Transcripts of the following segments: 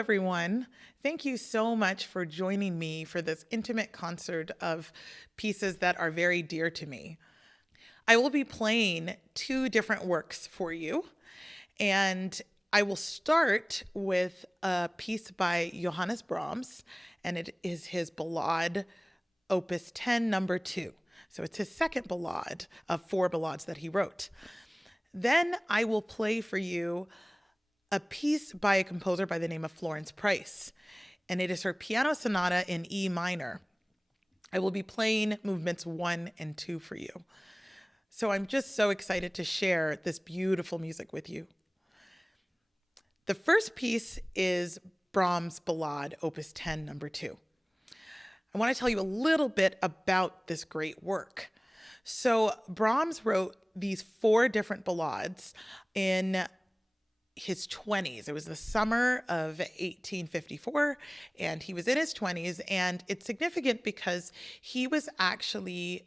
everyone. Thank you so much for joining me for this intimate concert of pieces that are very dear to me. I will be playing two different works for you, and I will start with a piece by Johannes Brahms, and it is his Ballade, Opus 10, number 2. So it's his second ballade of 4 ballades that he wrote. Then I will play for you a piece by a composer by the name of Florence Price, and it is her piano sonata in E minor. I will be playing movements 1 and 2 for you. So I'm just so excited to share this beautiful music with you. The first piece is Brahms' Ballade, Opus 10, number 2. I want to tell you a little bit about this great work. So Brahms wrote these 4 different ballades in his 20s. It was the summer of 1854, and he was in his 20s, and it's significant because he was actually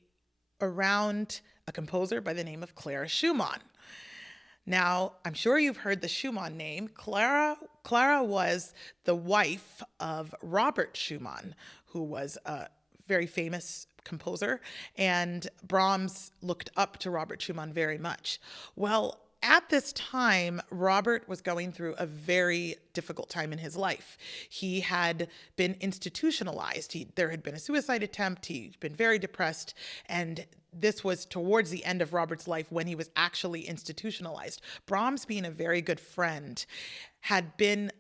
around a composer by the name of Clara Schumann. Now, I'm sure you've heard the Schumann name. Clara was the wife of Robert Schumann, who was a very famous composer, and Brahms looked up to Robert Schumann very much. Well, at this time, Robert was going through a very difficult time in his life. He had been institutionalized. There had been a suicide attempt. He'd been very depressed. And this was towards the end of Robert's life when he was actually institutionalized. Brahms, being a very good friend, had been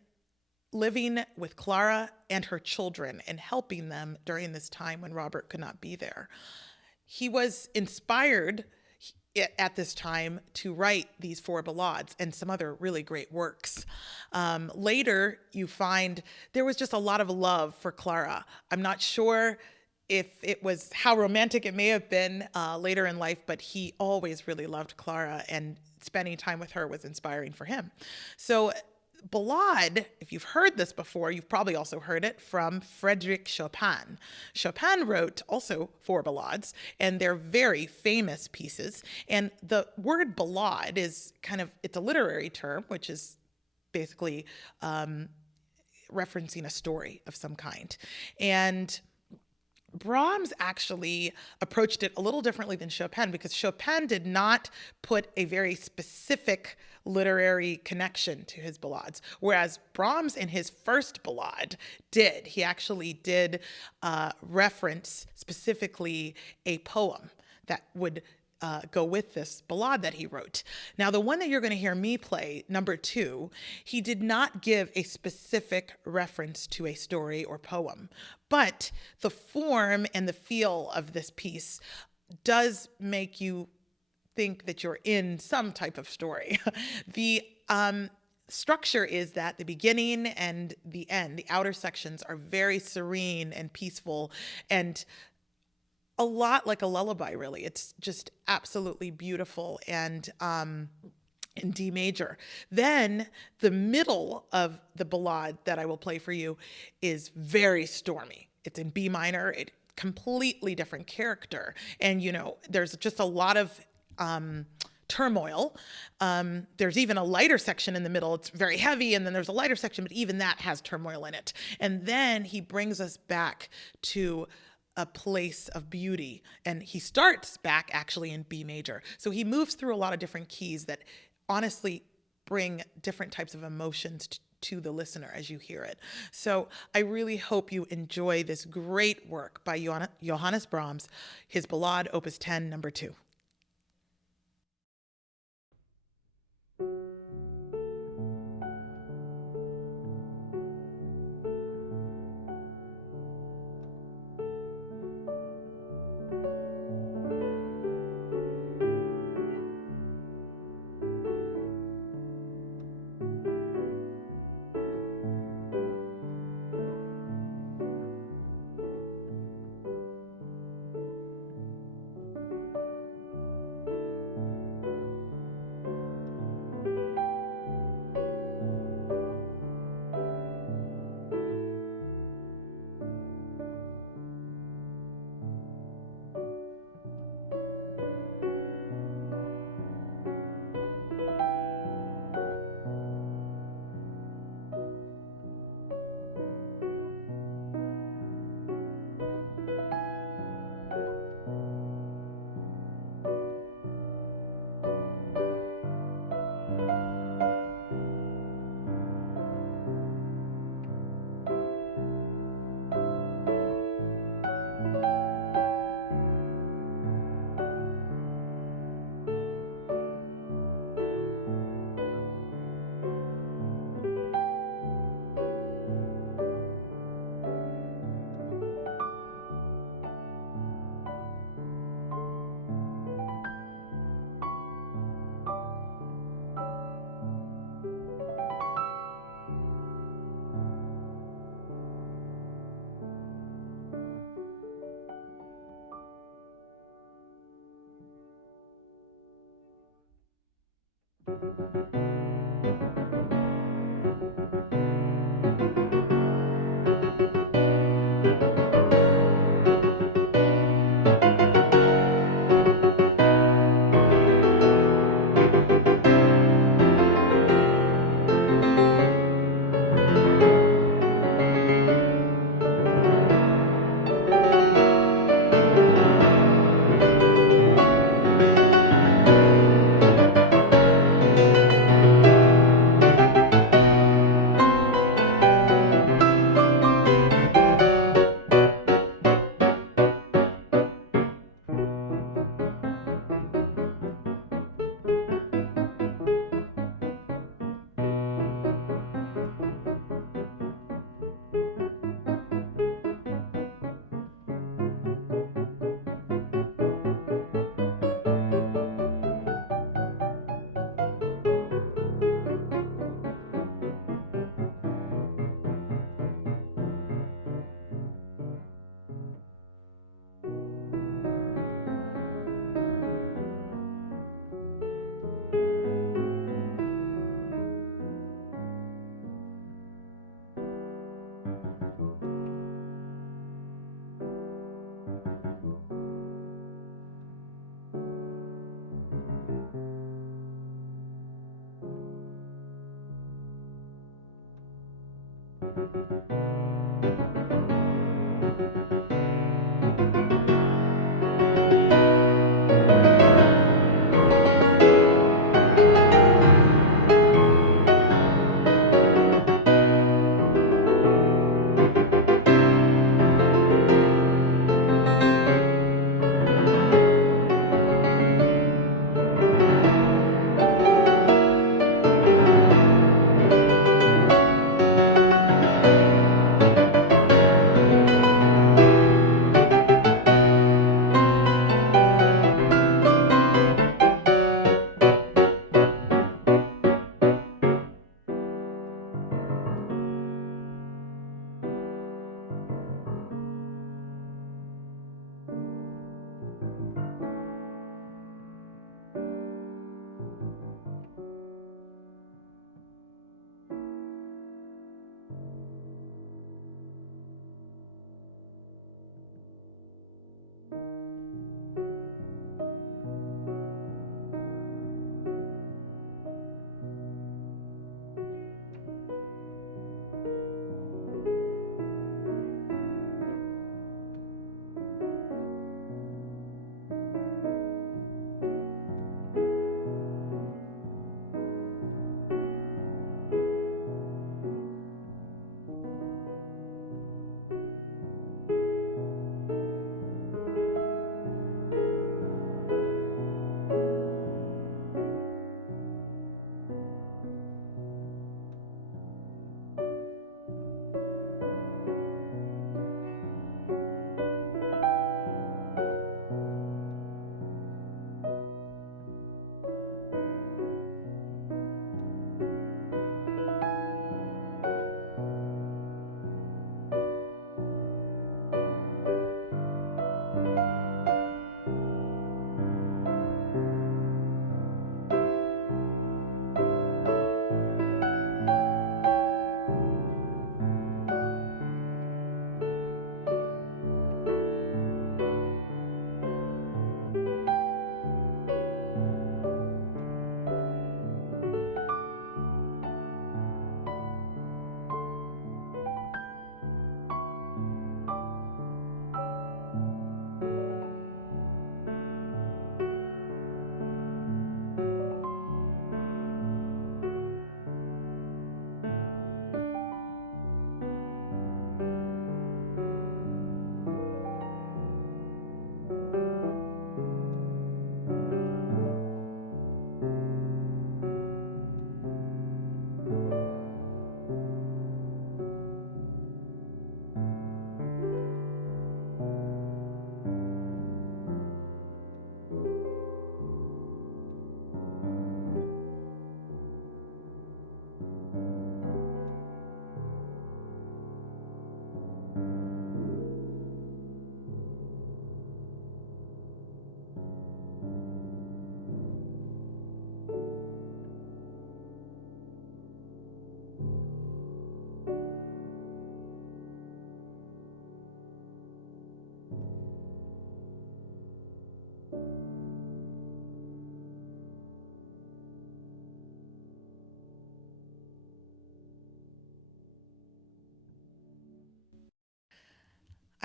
living with Clara and her children and helping them during this time when Robert could not be there. He was inspired at this time to write these 4 ballades and some other really great works. Later, you find there was just a lot of love for Clara. I'm not sure if it was how romantic it may have been later in life, but he always really loved Clara, and spending time with her was inspiring for him. So Ballade, if you've heard this before, you've probably also heard it from Frédéric Chopin. Chopin wrote also 4 ballades, and they're very famous pieces. And the word ballade is it's a literary term, which is basically referencing a story of some kind. And Brahms actually approached it a little differently than Chopin, because Chopin did not put a very specific literary connection to his ballades, whereas Brahms in his first ballade did. He actually did reference specifically a poem that would go with this ballade that he wrote. Now, the one that you're going to hear me play, number 2, he did not give a specific reference to a story or poem, but the form and the feel of this piece does make you think that you're in some type of story. The structure is that the beginning and the end, the outer sections, are very serene and peaceful, and a lot like a lullaby, really. It's just absolutely beautiful, and in D major. Then the middle of the ballade that I will play for you is very stormy. It's in B minor. It completely different character, and there's just a lot of turmoil. There's even a lighter section in the middle. It's very heavy, and then there's a lighter section, but even that has turmoil in it. And then he brings us back to a place of beauty, and he starts back actually in B major. So he moves through a lot of different keys that honestly bring different types of emotions to the listener as you hear it. So I really hope you enjoy this great work by Johannes Brahms, his Ballade, Opus 10, number 2.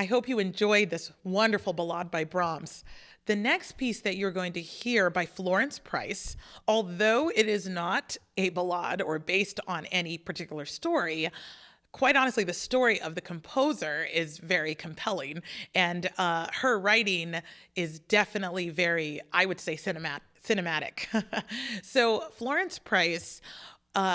I hope you enjoyed this wonderful ballade by Brahms. The next piece that you're going to hear by Florence Price, although it is not a ballade or based on any particular story, quite honestly, the story of the composer is very compelling, and her writing is definitely very, I would say, cinematic. So Florence Price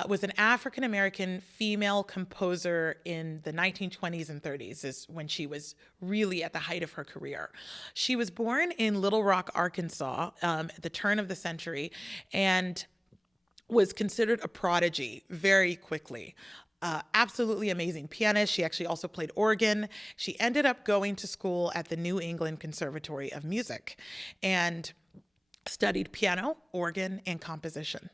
was an African-American female composer in the 1920s and 30s, is when she was really at the height of her career. She was born in Little Rock, Arkansas, at the turn of the century, and was considered a prodigy very quickly. Absolutely amazing pianist. She actually also played organ. She ended up going to school at the New England Conservatory of Music and studied piano, organ, and composition.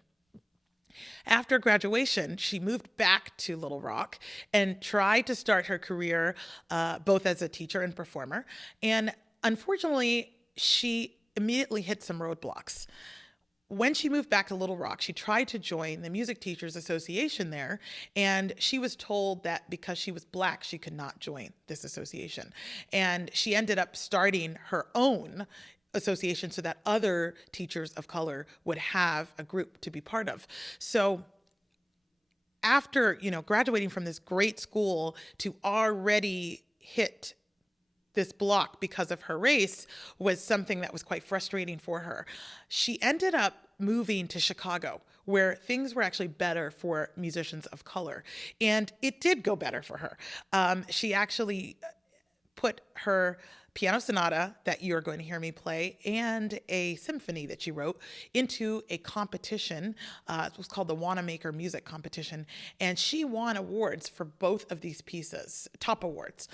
After graduation, she moved back to Little Rock and tried to start her career both as a teacher and performer. And unfortunately, she immediately hit some roadblocks. When she moved back to Little Rock, she tried to join the Music Teachers Association there, and she was told that because she was Black, she could not join this association. And she ended up starting her own association so that other teachers of color would have a group to be part of. So after, graduating from this great school to already hit this block because of her race was something that was quite frustrating for her. She ended up moving to Chicago, where things were actually better for musicians of color. And it did go better for her. She actually put her piano sonata that you're going to hear me play and a symphony that she wrote into a competition. It was called the Wanamaker Music Competition. And she won awards for both of these pieces, top awards.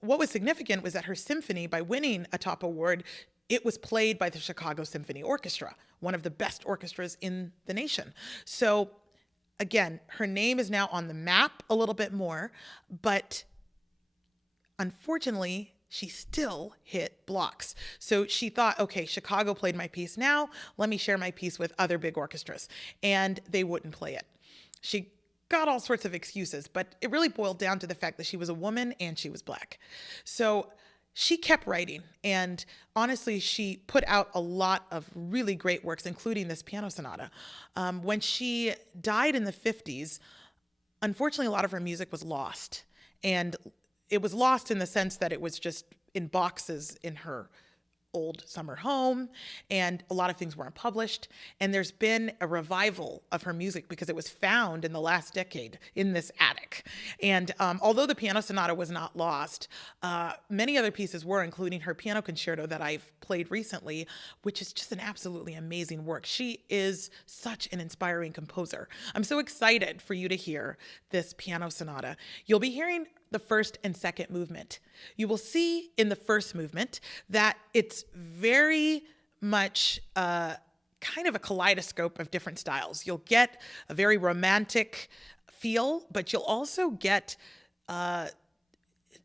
What was significant was that her symphony, by winning a top award, it was played by the Chicago Symphony Orchestra, one of the best orchestras in the nation. So again, her name is now on the map a little bit more, but unfortunately, she still hit blocks. So she thought, okay, Chicago played my piece. Now let me share my piece with other big orchestras. And they wouldn't play it. She got all sorts of excuses, but it really boiled down to the fact that she was a woman and she was Black. So she kept writing, and honestly, she put out a lot of really great works, including this piano sonata. When she died in the 50s, unfortunately, a lot of her music was lost. And it was lost in the sense that it was just in boxes in her old summer home, and a lot of things weren't published. And there's been a revival of her music because it was found in the last decade in this attic. And although the piano sonata was not lost, many other pieces were, including her piano concerto that I've played recently, which is just an absolutely amazing work. She is such an inspiring composer. I'm so excited for you to hear this piano sonata. You'll be hearing the first and second movement. You will see in the first movement that it's very much kind of a kaleidoscope of different styles. You'll get a very romantic feel, but you'll also get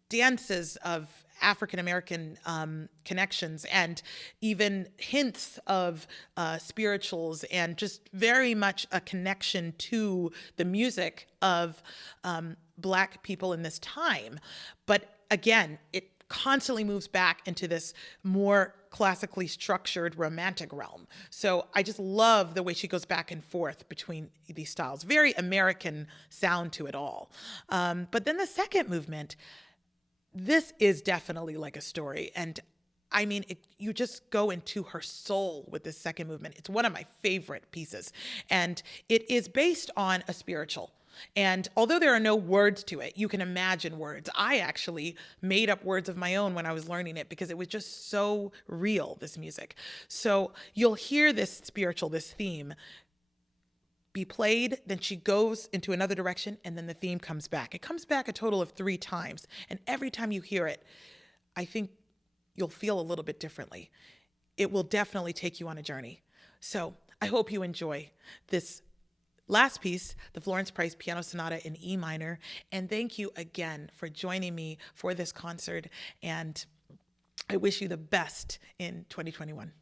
dances of African-American connections and even hints of spirituals, and just very much a connection to the music of Black people in this time. But again, it constantly moves back into this more classically structured romantic realm. So I just love the way she goes back and forth between these styles. Very American sound to it all. But then the second movement, this is definitely like a story. And I mean, you just go into her soul with this second movement. It's one of my favorite pieces. And it is based on a spiritual. And although there are no words to it, you can imagine words. I actually made up words of my own when I was learning it because it was just so real, this music. So you'll hear this spiritual, this theme, be played, then she goes into another direction, and then the theme comes back. It comes back a total of 3 times. And every time you hear it, I think you'll feel a little bit differently. It will definitely take you on a journey. So I hope you enjoy this last piece, the Florence Price Piano Sonata in E minor. And thank you again for joining me for this concert. And I wish you the best in 2021.